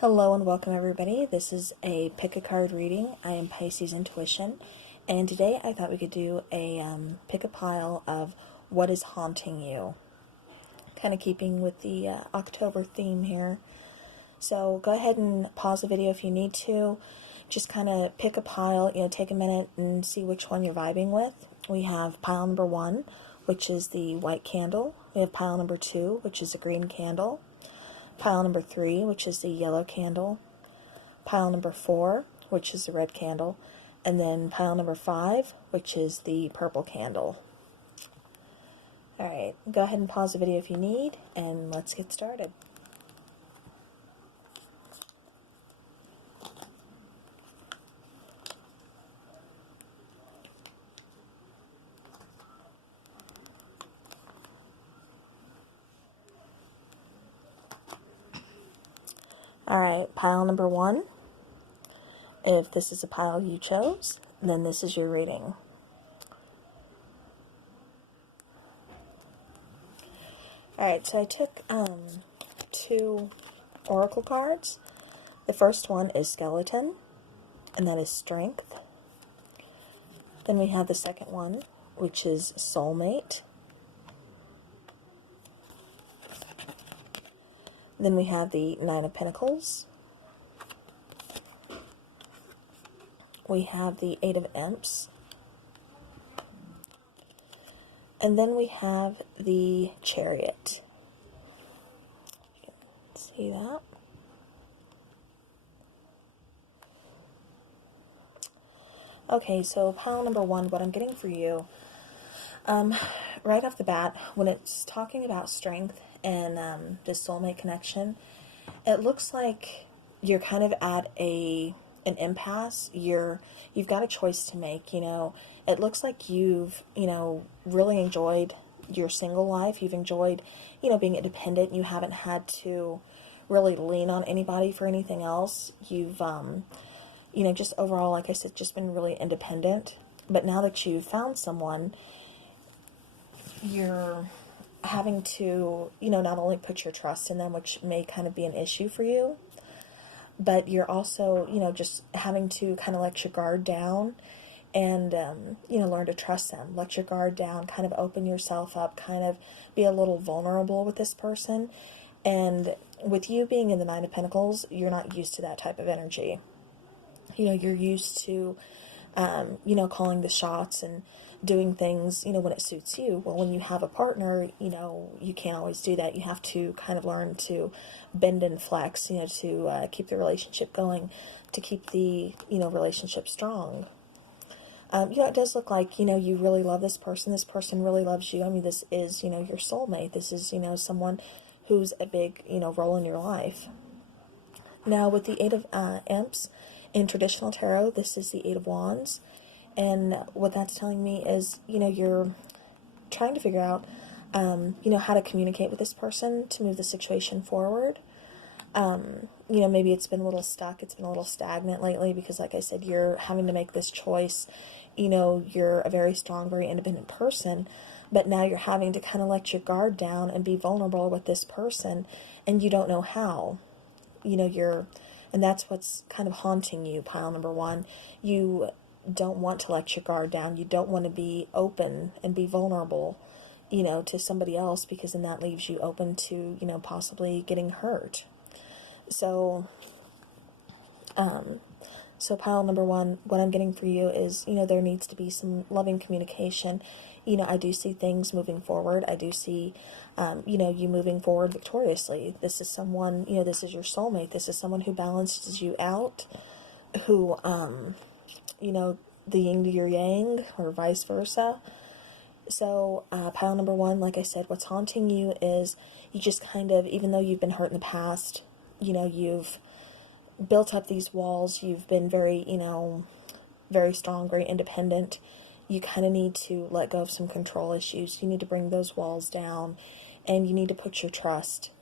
Hello and welcome everybody. This is a pick a card reading. I am Pisces Intuition, and today I thought we could do a pick a pile of what is haunting you. Kind of keeping with the October theme here. So go ahead and pause the video if you need to. Just kind of pick a pile, take a minute and see which one you're vibing with. We have pile number 1, which is the white candle. We have pile number 2, which is a green candle. Pile number 3, which is the yellow candle. Pile number 4, which is the red candle. And then pile number 5, which is the purple candle. Alright, go ahead and pause the video if you need, and let's get started. Alright, pile number 1. If this is a pile you chose, then this is your reading. Alright, so I took 2 oracle cards. The first one is skeleton, and that is strength. Then we have the second one, which is soulmate. Then we have the 9 of Pentacles. We have the 8 of Imps. And then we have the Chariot. You can see that. Okay, so pile number 1, what I'm getting for you, right off the bat, when it's talking about strength and this soulmate connection, it looks like you're kind of at an impasse. You've got a choice to make. It looks like you've really enjoyed your single life. You've enjoyed being independent. You haven't had to really lean on anybody for anything else. You've just overall, like I said, just been really independent. But now that you've found someone, you're having to, not only put your trust in them, which may kind of be an issue for you, but you're also, just having to kind of let your guard down and, learn to trust them. Let your guard down, kind of open yourself up, kind of be a little vulnerable with this person. And with you being in the 9 of Pentacles, you're not used to that type of energy. You're used to, calling the shots and doing things, when it suits you. Well, when you have a partner, you can't always do that. You have to kind of learn to bend and flex, to keep the relationship going, to keep the, relationship strong. It does look like, you really love this person. This person really loves you. I mean, this is, your soulmate. This is, someone who's a big, role in your life. Now, with the 8 of Imps, in traditional tarot, this is the 8 of Wands. And what that's telling me is, you're trying to figure out, how to communicate with this person to move the situation forward. Maybe it's been a little stuck. It's been a little stagnant lately because, like I said, you're having to make this choice. You're a very strong, very independent person, but now you're having to kind of let your guard down and be vulnerable with this person, and you don't know how. And that's what's kind of haunting you, pile number 1. You don't want to let your guard down. You don't want to be open and be vulnerable, to somebody else, because then that leaves you open to, possibly getting hurt. So pile number 1, what I'm getting for you is, there needs to be some loving communication. I do see things moving forward. I do see, you moving forward victoriously. This is someone, this is your soulmate. This is someone who balances you out, who, the yin to your yang, or vice versa. So, pile number 1, like I said, what's haunting you is you just kind of, even though you've been hurt in the past, you've built up these walls, you've been very, very strong, very independent. You kind of need to let go of some control issues. You need to bring those walls down, and you need to put your trust,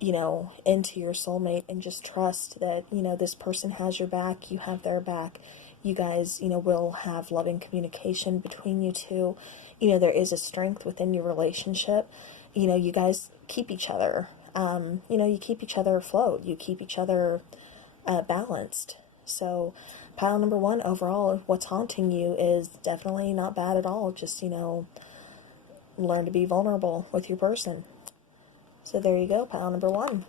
into your soulmate, and just trust that, this person has your back, you have their back. You guys, will have loving communication between you two. There is a strength within your relationship. You guys keep each other. you keep each other afloat. You keep each other balanced. So pile number 1, overall, what's haunting you is definitely not bad at all. Just, learn to be vulnerable with your person. So there you go, pile number 1.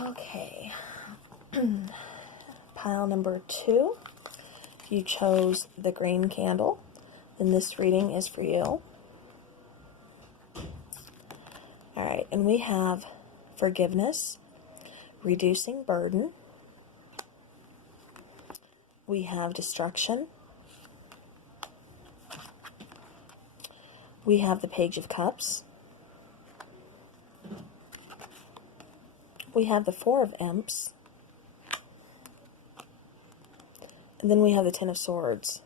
Okay. Pile number 2. If you chose the green candle, then this reading is for you. Alright, and we have forgiveness, reducing burden. We have destruction. We have the Page of Cups. We have the Four of Imps. And then we have the Ten of Swords.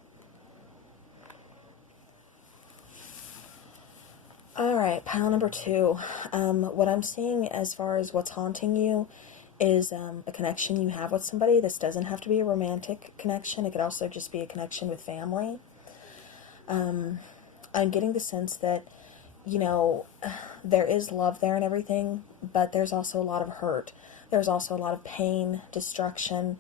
Alright, pile number 2. What I'm seeing as far as what's haunting you is a connection you have with somebody. This doesn't have to be a romantic connection. It could also just be a connection with family. I'm getting the sense that, there is love there and everything, but there's also a lot of hurt. There's also a lot of pain, destruction.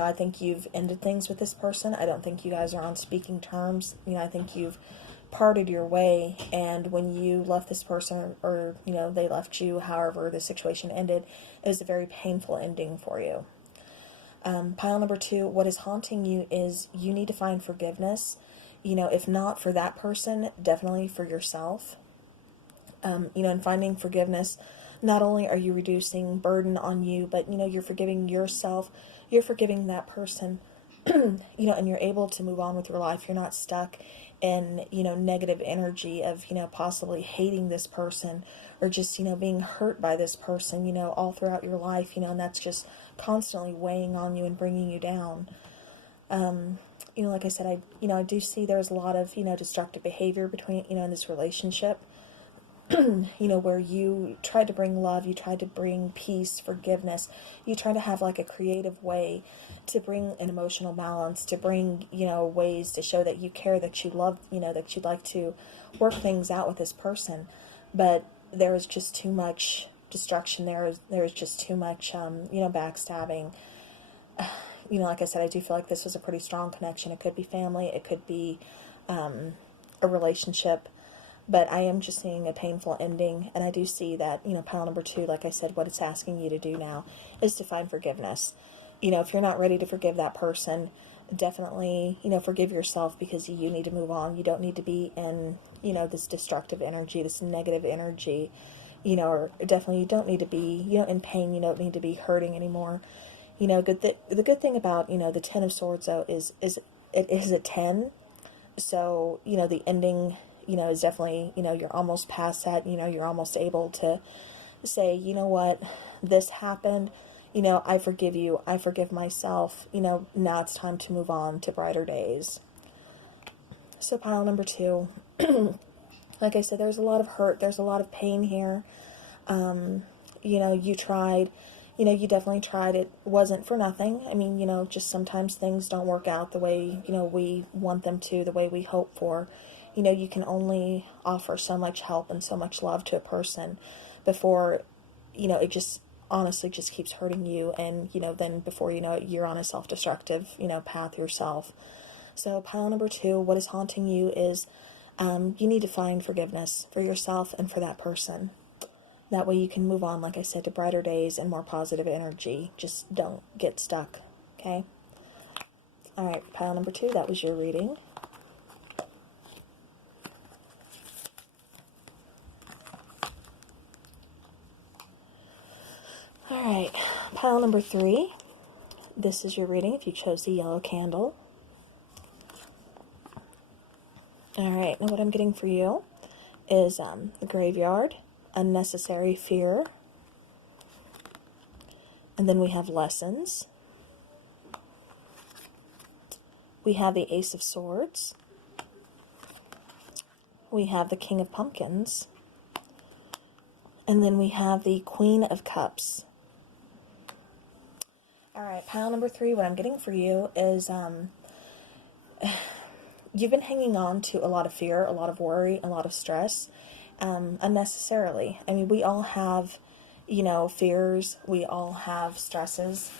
I think you've ended things with this person. I don't think you guys are on speaking terms. I think you've parted your way, and when you left this person, or they left you, however the situation ended, it was a very painful ending for you. Pile number 2, what is haunting you is you need to find forgiveness. If not for that person, definitely for yourself. In finding forgiveness, not only are you reducing burden on you, but you're forgiving yourself, you're forgiving that person, and you're able to move on with your life. You're not stuck in negative energy of possibly hating this person, or just being hurt by this person all throughout your life, and that's just constantly weighing on you and bringing you down. Like I said, I do see there's a lot of destructive behavior between in this relationship. Where you tried to bring love, you tried to bring peace, forgiveness, you try to have like a creative way to bring an emotional balance, to bring, ways to show that you care, that you love, that you'd like to work things out with this person. But there is just too much destruction. There is just too much, backstabbing. Like I said, I do feel like this was a pretty strong connection. It could be family, it could be a relationship. But I am just seeing a painful ending, and I do see that, pile number 2, like I said, what it's asking you to do now is to find forgiveness. If you're not ready to forgive that person, definitely, forgive yourself, because you need to move on. You don't need to be in, this destructive energy, this negative energy, or definitely you don't need to be, in pain. You don't need to be hurting anymore. The good thing about, the Ten of Swords, though, is it is a 10. So, the ending, is definitely, you're almost past that, you're almost able to say, what, this happened, I forgive you, I forgive myself, now it's time to move on to brighter days. So pile number 2, like I said, there's a lot of hurt, there's a lot of pain here. You tried, you definitely tried. It wasn't for nothing. I mean, just sometimes things don't work out the way, we want them to, the way we hope for. You can only offer so much help and so much love to a person before, it just honestly just keeps hurting you. And, then before you know it, you're on a self-destructive, path yourself. So pile number 2, what is haunting you is you need to find forgiveness for yourself and for that person. That way you can move on, like I said, to brighter days and more positive energy. Just don't get stuck, okay? All right, pile number 2, that was your reading. All right, pile number 3, this is your reading if you chose the yellow candle. All right, now what I'm getting for you is the graveyard, unnecessary fear, and then we have lessons. We have the Ace of Swords. We have the King of Pumpkins. And then we have the Queen of Cups. All right, pile number 3, what I'm getting for you is you've been hanging on to a lot of fear, a lot of worry, a lot of stress, unnecessarily. I mean, we all have, fears, we all have stresses,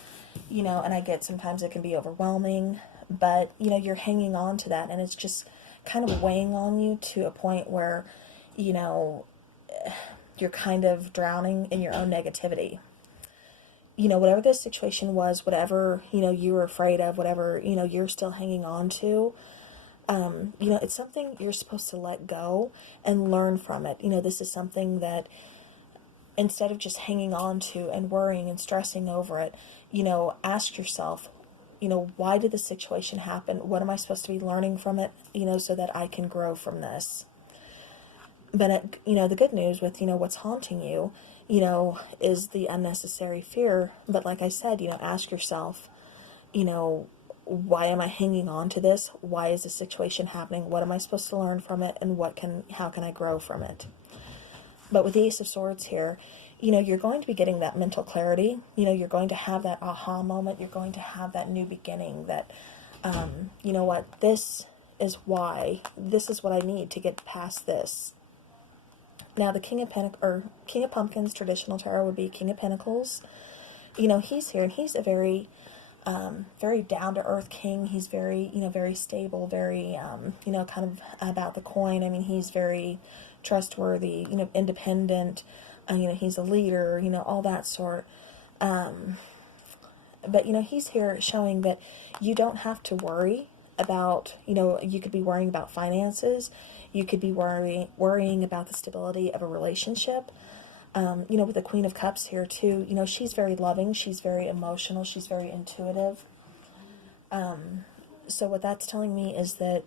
and I get sometimes it can be overwhelming, but, you're hanging on to that, and it's just kind of weighing on you to a point where, you know, you're kind of drowning in your own negativity. Whatever the situation was, whatever, you were afraid of, whatever, you're still hanging on to, it's something you're supposed to let go and learn from it. This is something that instead of just hanging on to and worrying and stressing over it, ask yourself, why did the situation happen? What am I supposed to be learning from it, so that I can grow from this? But, the good news with, what's haunting you, is the unnecessary fear. But like I said, ask yourself, why am I hanging on to this? Why is this situation happening? What am I supposed to learn from it? And how can I grow from it? But with the Ace of Swords here, you're going to be getting that mental clarity. You're going to have that aha moment. You're going to have that new beginning that, you know what, this is why, this is what I need to get past this. Now, the King of Pumpkins, traditional tarot would be King of Pentacles. He's here, and he's a very, very down-to-earth king. He's very, very stable, very, kind of about the coin. I mean, he's very trustworthy, independent. He's a leader, all that sort. But, he's here showing that you don't have to worry about, you could be worrying about finances. You could be worrying about the stability of a relationship. With the Queen of Cups here too, she's very loving, she's very emotional, she's very intuitive. So what that's telling me is that,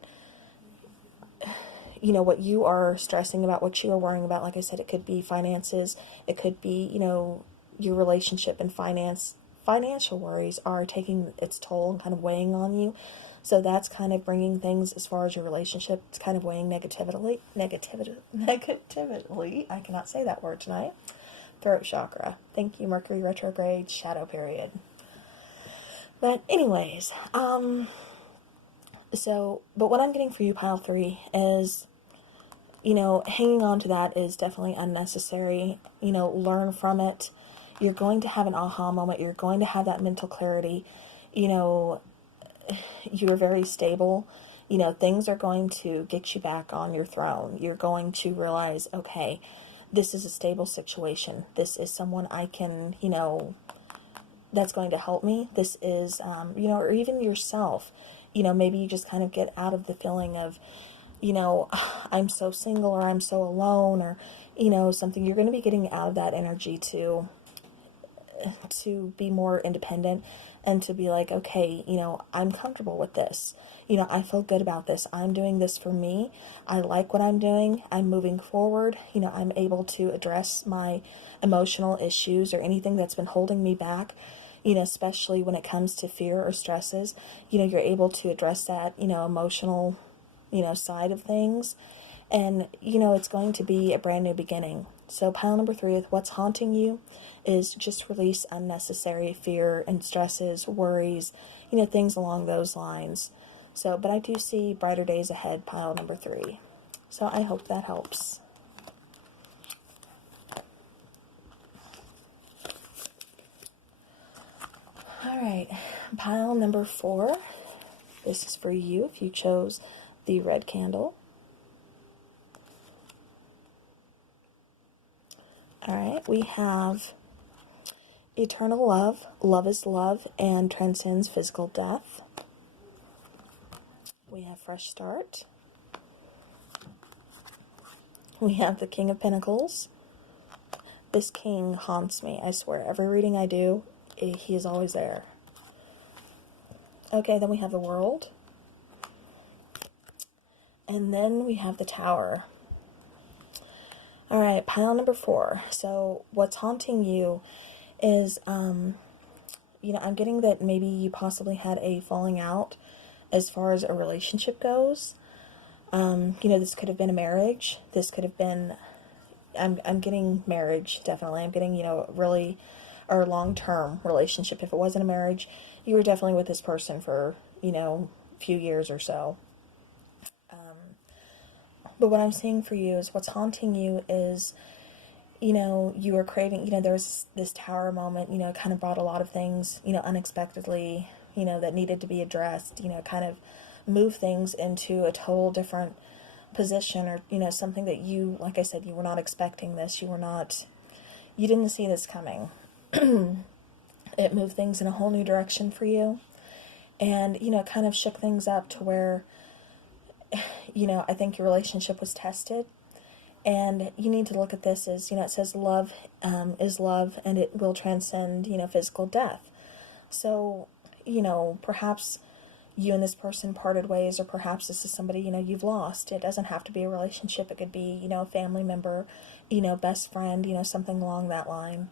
what you are stressing about, what you are worrying about, like I said, it could be finances, it could be, your relationship and financial worries are taking its toll and kind of weighing on you. So that's kind of bringing things as far as your relationship. It's kind of weighing negatively. I cannot say that word tonight. Throat chakra. Thank you, Mercury retrograde, shadow period. But anyways, but what I'm getting for you, pile 3, is, hanging on to that is definitely unnecessary. Learn from it. You're going to have an aha moment. You're going to have that mental clarity. You're very stable. Things are going to get you back on your throne. You're going to realize, okay, this is a stable situation. This is someone I can, that's going to help me. This is, or even yourself. Maybe you just kind of get out of the feeling of, I'm so single, or I'm so alone, or, something. You're going to be getting out of that energy to be more independent and to be like, okay, I'm comfortable with this. I feel good about this. I'm doing this for me. I like what I'm doing. I'm moving forward. I'm able to address my emotional issues or anything that's been holding me back, especially when it comes to fear or stresses. You're able to address that, emotional, side of things. And, it's going to be a brand new beginning. So pile number 3 with what's haunting you is just release unnecessary fear and stresses, worries, things along those lines. So, but I do see brighter days ahead, pile number 3. So I hope that helps. All right, pile number 4. This is for you if you chose the red candle. All right, we have eternal love, love is love, and transcends physical death. We have fresh start. We have the King of Pentacles. This king haunts me, I swear. Every reading I do, he is always there. Okay, then we have the World. And then we have the Tower. All right, pile number 4. So what's haunting you is, I'm getting that maybe you possibly had a falling out as far as a relationship goes. This could have been a marriage. This could have been, I'm getting marriage, definitely. I'm getting, really or long-term relationship. If it wasn't a marriage, you were definitely with this person for, a few years or so. But what I'm seeing for you is what's haunting you is, you were craving, there was this tower moment, kind of brought a lot of things, unexpectedly, that needed to be addressed, kind of move things into a total different position, or, something that you, like I said, you were not expecting this. You didn't see this coming. It moved things in a whole new direction for you. And, kind of shook things up to where, I think your relationship was tested. And you need to look at this as, it says love is love, and it will transcend, physical death. So, perhaps you and this person parted ways, or perhaps this is somebody, you've lost. It doesn't have to be a relationship. It could be, a family member, best friend, something along that line.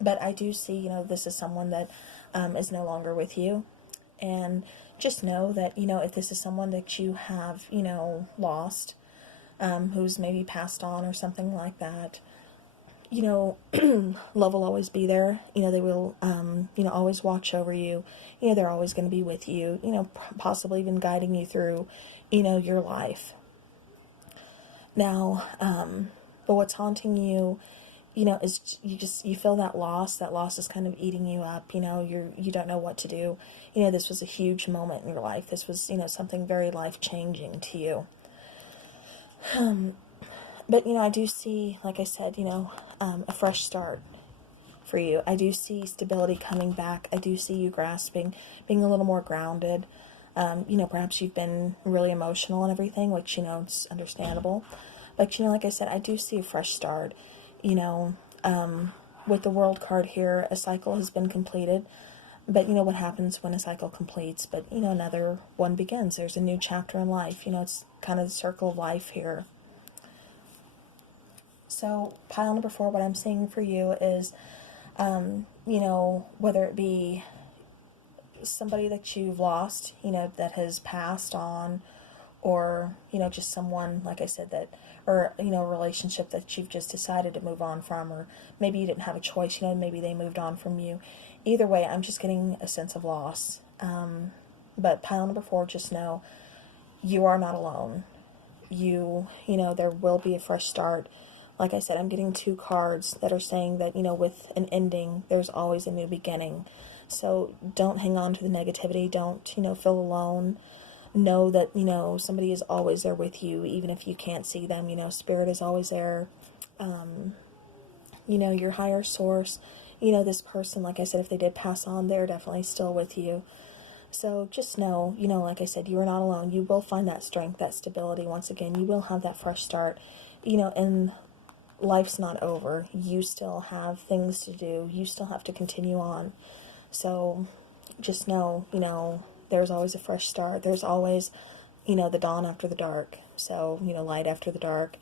But I do see, this is someone that is no longer with you. And just know that, if this is someone that you have, lost, who's maybe passed on or something like that, love will always be there. They will, always watch over you. They're always going to be with you, possibly even guiding you through, your life. Now, but what's haunting you, is you feel that loss is kind of eating you up. You don't know what to do. This was a huge moment in your life. This was, something very life-changing to you. But, I do see, like I said, a fresh start for you. I do see stability coming back. I do see you grasping, being a little more grounded. Perhaps you've been really emotional and everything, which, it's understandable. But, like I said, I do see a fresh start. With the World card here, a cycle has been completed. But what happens when a cycle completes? But, another one begins. There's a new chapter in life. It's kind of the circle of life here. So, pile number 4, what I'm seeing for you is, whether it be somebody that you've lost, that has passed on, or, just someone, like I said, that, or, a relationship that you've just decided to move on from, or maybe you didn't have a choice, maybe they moved on from you. Either way, I'm just getting a sense of loss. But pile number 4, just know you are not alone. There will be a fresh start. Like I said, I'm getting 2 cards that are saying that, with an ending, there's always a new beginning. So don't hang on to the negativity. Don't, feel alone. Know that, somebody is always there with you, even if you can't see them. Spirit is always there. Your higher source, this person, like I said, if they did pass on, they're definitely still with you. So just know, like I said, you are not alone. You will find that strength, that stability. Once again, you will have that fresh start, and life's not over. You still have things to do. You still have to continue on. So just know, there's always a fresh start. There's always, the dawn after the dark. So, light after the dark.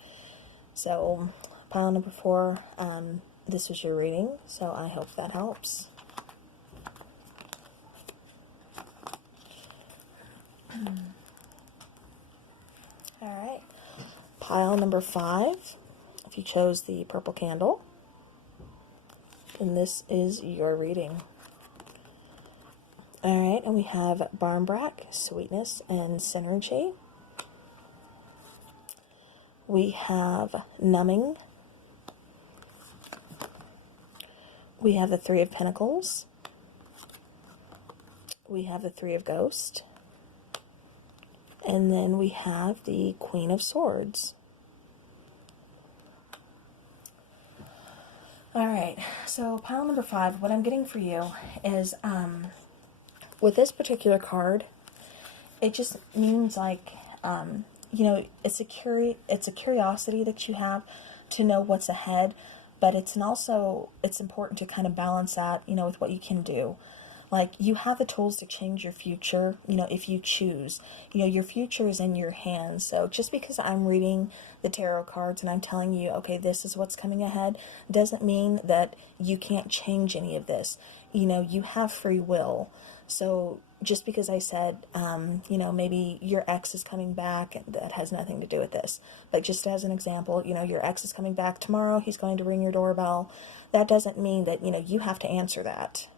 So pile number 4, this was your reading. So I hope that helps. All right. Pile number 5. If you chose the purple candle, then this is your reading. All right, and we have Barmbrack, Sweetness and Synergy. We have Numbing. We have the 3 of Pentacles. We have the 3 of Ghost. And then we have the Queen of Swords. All right, so pile number 5, what I'm getting for you is, with this particular card, it just means like, it's a curiosity that you have to know what's ahead, but it's important to kind of balance that, with what you can do. Like, you have the tools to change your future, if you choose. Your future is in your hands. So just because I'm reading the tarot cards and I'm telling you, okay, this is what's coming ahead, doesn't mean that you can't change any of this. You have free will. So, just because I said, you know, maybe your ex is coming back, that has nothing to do with this. But just as an example, you know, your ex is coming back tomorrow, he's going to ring your doorbell. That doesn't mean that, you know, you have to answer that.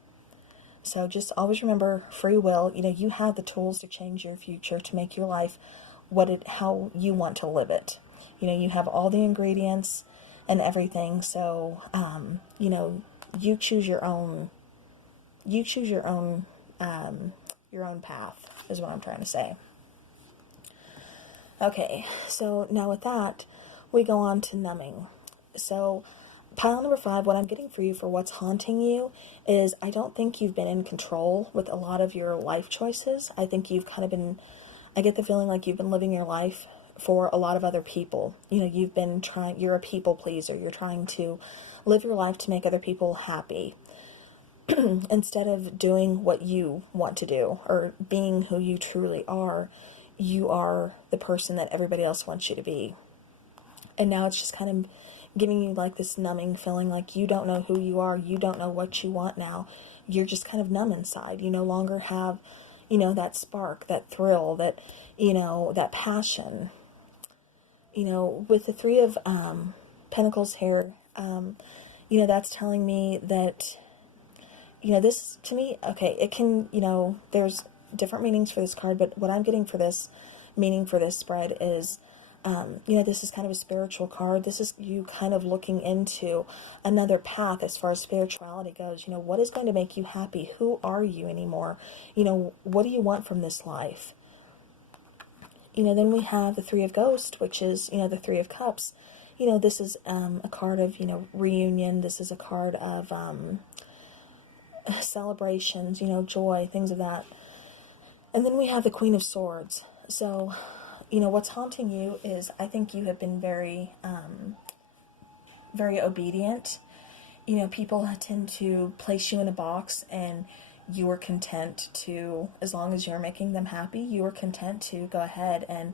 So just always remember free will. You know, you have the tools to change your future, to make your life how you want to live it. You know, you have all the ingredients and everything. So, you know, you choose your own your own path, is what I'm trying to say. Okay, so now with that, we go on to numbing. So, pile number 5, what I'm getting for you for what's haunting you is, I don't think you've been in control with a lot of your life choices. I think you've kind of been, I get the feeling like you've been living your life for a lot of other people. You know, you're a people pleaser. You're trying to live your life to make other people happy. Instead of doing what you want to do or being who you truly are, you are the person that everybody else wants you to be. And now it's just kind of giving you like this numbing feeling, like you don't know who you are, you don't know what you want now. You're just kind of numb inside. You no longer have, you know, that spark, that thrill, that, you know, that passion. You know, with the 3 of Pentacles here, you know, that's telling me that, you know, this, to me, okay, it can, you know, there's different meanings for this card, but what I'm getting for this meaning for this spread is, you know, this is kind of a spiritual card. This is you kind of looking into another path as far as spirituality goes. You know, what is going to make you happy? Who are you anymore? You know, what do you want from this life? You know, then we have the 3 of Ghosts, which is, you know, the 3 of Cups. You know, this is a card of, you know, reunion. This is a card of celebrations, you know, joy, things of that. And then we have the Queen of Swords. So, you know, what's haunting you is, I think you have been very, very obedient. You know, people tend to place you in a box, and you are content to, as long as you're making them happy, you are content to go ahead and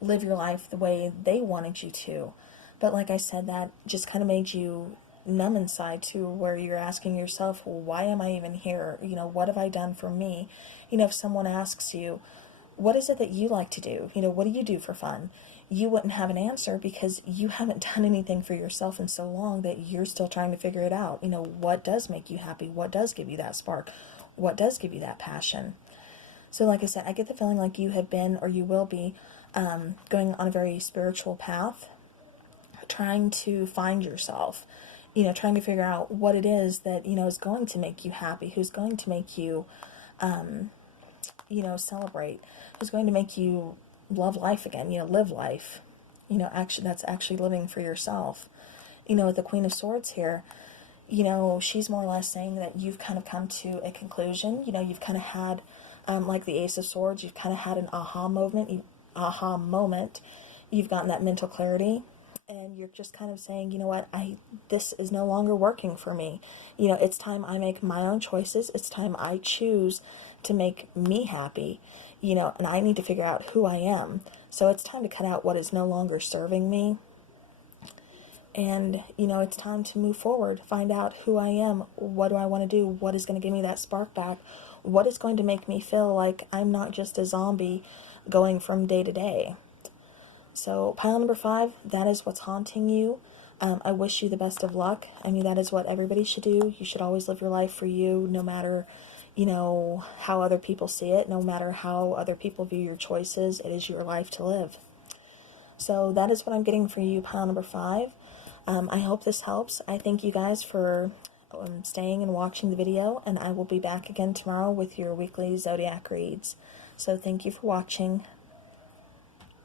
live your life the way they wanted you to. But like I said, that just kind of made you numb inside, to where you're asking yourself, well, why am I even here? You know, what have I done for me? You know, if someone asks you, what is it that you like to do? You know, what do you do for fun? You wouldn't have an answer, because you haven't done anything for yourself in so long that you're still trying to figure it out. You know, what does make you happy? What does give you that spark? What does give you that passion? So like I said, I get the feeling like you have been, or you will be, going on a very spiritual path, trying to find yourself. You know, trying to figure out what it is that, you know, is going to make you happy, who's going to make you, you know, celebrate, who's going to make you love life again, you know, live life. You know, actually, that's actually living for yourself. You know, with the Queen of Swords here, you know, she's more or less saying that you've kind of come to a conclusion. You know, you've kind of had, like the Ace of Swords, you've kind of had an aha moment. You've gotten that mental clarity. And you're just kind of saying, you know what, this is no longer working for me. You know, it's time I make my own choices. It's time I choose to make me happy. You know, and I need to figure out who I am. So it's time to cut out what is no longer serving me. And, you know, it's time to move forward, find out who I am. What do I want to do? What is going to give me that spark back? What is going to make me feel like I'm not just a zombie going from day to day? So pile number 5, that is what's haunting you. I wish you the best of luck. I mean, that is what everybody should do. You should always live your life for you, no matter, you know, how other people see it, no matter how other people view your choices. It is your life to live. So that is what I'm getting for you, pile number 5. I hope this helps. I thank you guys for staying and watching the video, and I will be back again tomorrow with your weekly Zodiac reads. So thank you for watching.